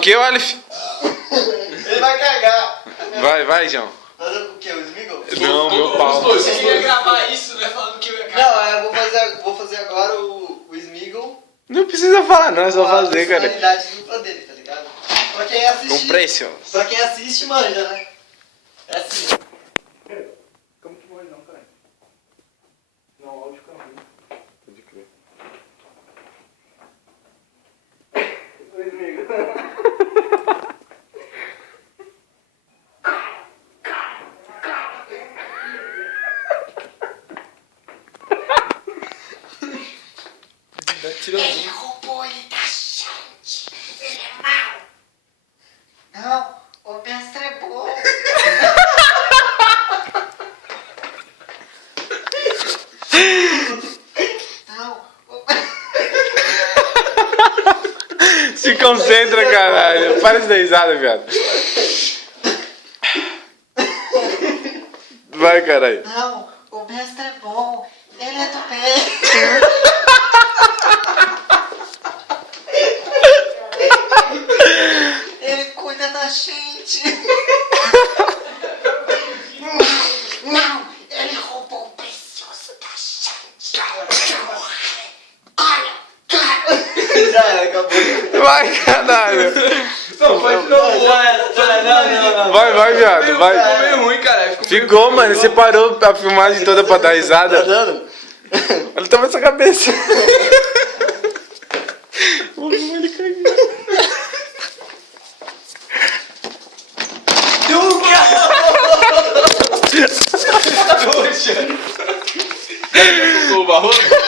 O que, Aleph? Ele vai cagar. Vai, João. Fazer o quê? O Smiggle? Não, meu pau. Você queria gravar isso, né? Falando que eu ia cagar. Não, eu vou fazer agora o Smiggle. Não precisa falar, não, é só com a fazer, cara. personalidade dupla dele, tá ligado? Pra quem assiste. Com preço. Pra quem assiste, manja, né? É assim. Como que morre não, cara? Não, o áudio fica ruim. Pode crer. Oi, amigo. Ele roubou ele da gente. Ele é mau. Não, o mestre é bom. Não, Se concentra, caralho. Para de dar risada, viado. Vai, caralho. não, o mestre é bom. Ele é do bem. Ele cuida da gente. Não, ele roubou o precioso da gente. Olha, cara. Já era, acabou. Vai, caralho. Não, pode não. Não. Vai, viado. Ficou Vai. meio ruim, cara. Ficou, mano. Você parou a filmagem toda pra dar Tá risada. dando? Olha, toma essa cabeça. Ele caiu. Poxa. O barulho?